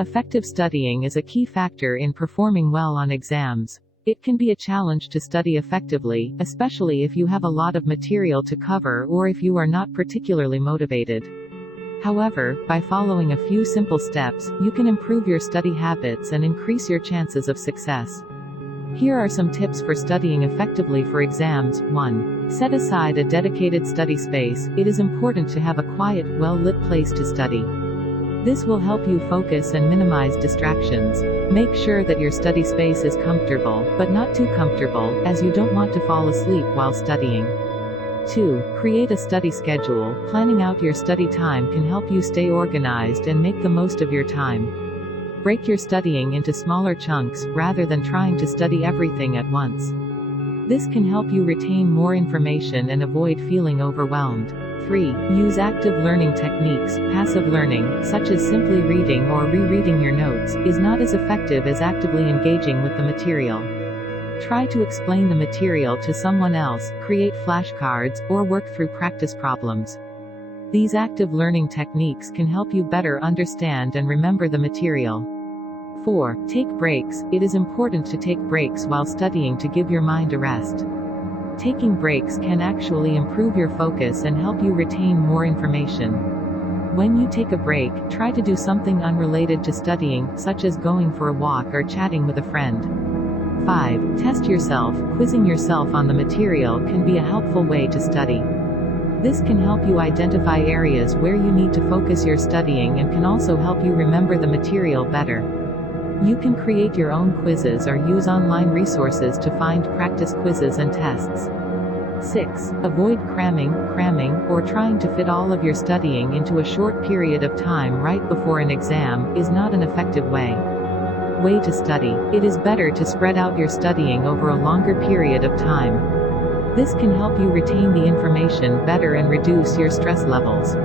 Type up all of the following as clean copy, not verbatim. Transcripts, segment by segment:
Effective studying is a key factor in performing well on exams. It can be a challenge to study effectively, especially if you have a lot of material to cover or if you are not particularly motivated. However, by following a few simple steps, you can improve your study habits and increase your chances of success. Here are some tips for studying effectively for exams. 1. Set aside a dedicated study space. It is important to have a quiet, well-lit place to study. This will help you focus and minimize distractions. Make sure that your study space is comfortable, but not too comfortable, as you don't want to fall asleep while studying. 2. Create a study schedule. Planning out your study time can help you stay organized and make the most of your time. Break your studying into smaller chunks, rather than trying to study everything at once. This can help you retain more information and avoid feeling overwhelmed. 3. Use active learning techniques. Passive learning, such as simply reading or rereading your notes, is not as effective as actively engaging with the material. Try to explain the material to someone else, create flashcards, or work through practice problems. These active learning techniques can help you better understand and remember the material. 4. Take breaks. It is important to take breaks while studying to give your mind a rest. Taking breaks can actually improve your focus and help you retain more information. When you take a break, try to do something unrelated to studying, such as going for a walk or chatting with a friend. 5. Test yourself. Quizzing yourself on the material can be a helpful way to study. This can help you identify areas where you need to focus your studying and can also help you remember the material better. You can create your own quizzes or use online resources to find practice quizzes and tests. 6. Avoid cramming, or trying to fit all of your studying into a short period of time right before an exam, is not an effective way to study. It is better to spread out your studying over a longer period of time. This can help you retain the information better and reduce your stress levels.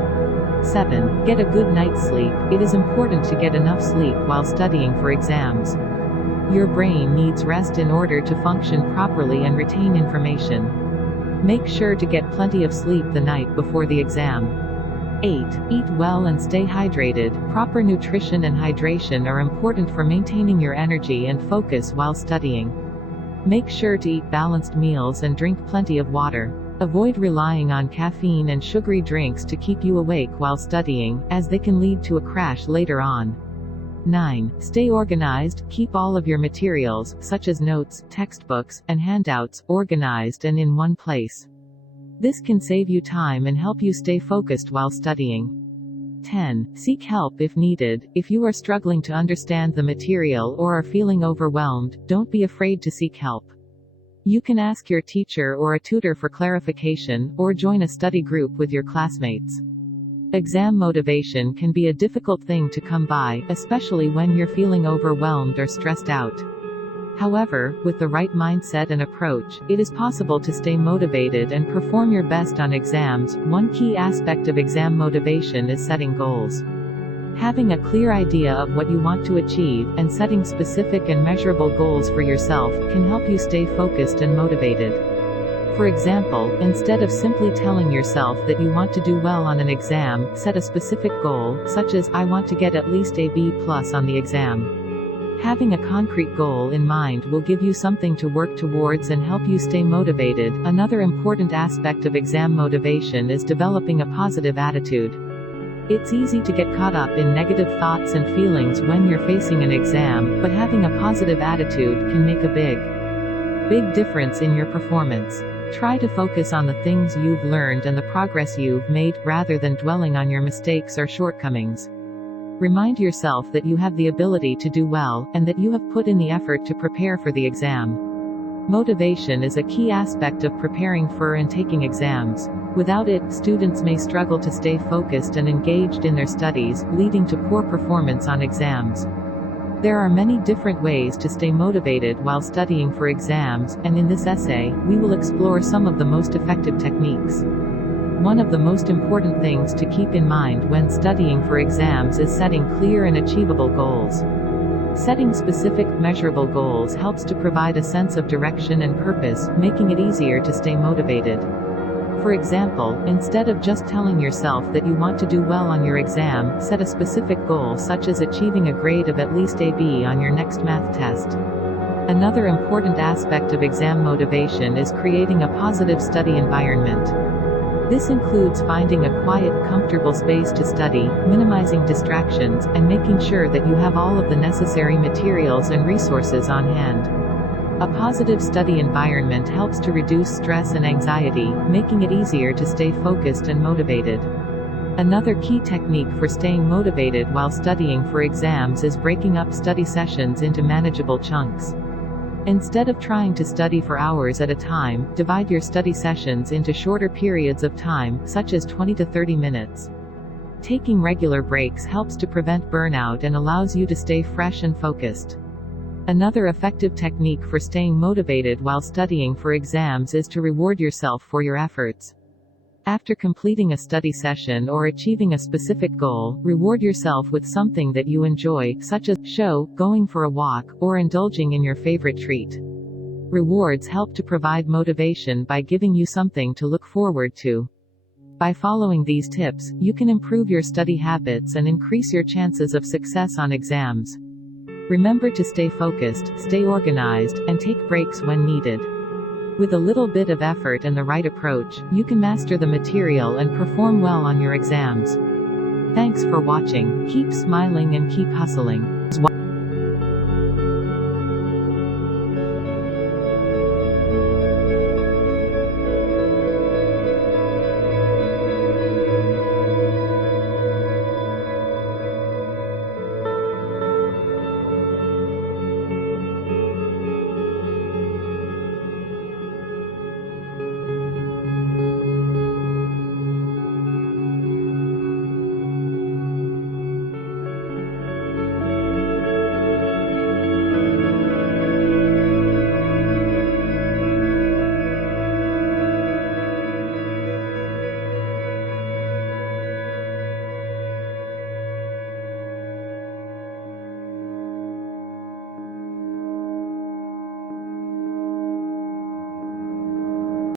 7. Get a good night's sleep. It is important to get enough sleep while studying for exams. Your brain needs rest in order to function properly and retain information. Make sure to get plenty of sleep the night before the exam. 8. Eat well and stay hydrated. Proper nutrition and hydration are important for maintaining your energy and focus while studying. Make sure to eat balanced meals and drink plenty of water. Avoid relying on caffeine and sugary drinks to keep you awake while studying, as they can lead to a crash later on. 9. Stay organized. Keep all of your materials, such as notes, textbooks, and handouts, organized and in one place. This can save you time and help you stay focused while studying. 10. Seek help if needed. If you are struggling to understand the material or are feeling overwhelmed, don't be afraid to seek help. You can ask your teacher or a tutor for clarification, or join a study group with your classmates. Exam motivation can be a difficult thing to come by, especially when you're feeling overwhelmed or stressed out. However, with the right mindset and approach, it is possible to stay motivated and perform your best on exams. One key aspect of exam motivation is setting goals. Having a clear idea of what you want to achieve, and setting specific and measurable goals for yourself, can help you stay focused and motivated. For example, instead of simply telling yourself that you want to do well on an exam, set a specific goal, such as, I want to get at least a B+ on the exam. Having a concrete goal in mind will give you something to work towards and help you stay motivated. Another important aspect of exam motivation is developing a positive attitude. It's easy to get caught up in negative thoughts and feelings when you're facing an exam, but having a positive attitude can make a big difference in your performance. Try to focus on the things you've learned and the progress you've made, rather than dwelling on your mistakes or shortcomings. Remind yourself that you have the ability to do well, and that you have put in the effort to prepare for the exam. Motivation is a key aspect of preparing for and taking exams. Without it, students may struggle to stay focused and engaged in their studies, leading to poor performance on exams. There are many different ways to stay motivated while studying for exams, and in this essay, we will explore some of the most effective techniques. One of the most important things to keep in mind when studying for exams is setting clear and achievable goals. Setting specific, measurable goals helps to provide a sense of direction and purpose, making it easier to stay motivated. For example, instead of just telling yourself that you want to do well on your exam, set a specific goal such as achieving a grade of at least a B on your next math test. Another important aspect of exam motivation is creating a positive study environment. This includes finding a quiet, comfortable space to study, minimizing distractions, and making sure that you have all of the necessary materials and resources on hand. A positive study environment helps to reduce stress and anxiety, making it easier to stay focused and motivated. Another key technique for staying motivated while studying for exams is breaking up study sessions into manageable chunks. Instead of trying to study for hours at a time, divide your study sessions into shorter periods of time, such as 20 to 30 minutes. Taking regular breaks helps to prevent burnout and allows you to stay fresh and focused. Another effective technique for staying motivated while studying for exams is to reward yourself for your efforts. After completing a study session or achieving a specific goal, reward yourself with something that you enjoy, such as going for a walk, or indulging in your favorite treat. Rewards help to provide motivation by giving you something to look forward to. By following these tips, you can improve your study habits and increase your chances of success on exams. Remember to stay focused, stay organized, and take breaks when needed. With a little bit of effort and the right approach, you can master the material and perform well on your exams. Thanks for watching. Keep smiling and keep hustling.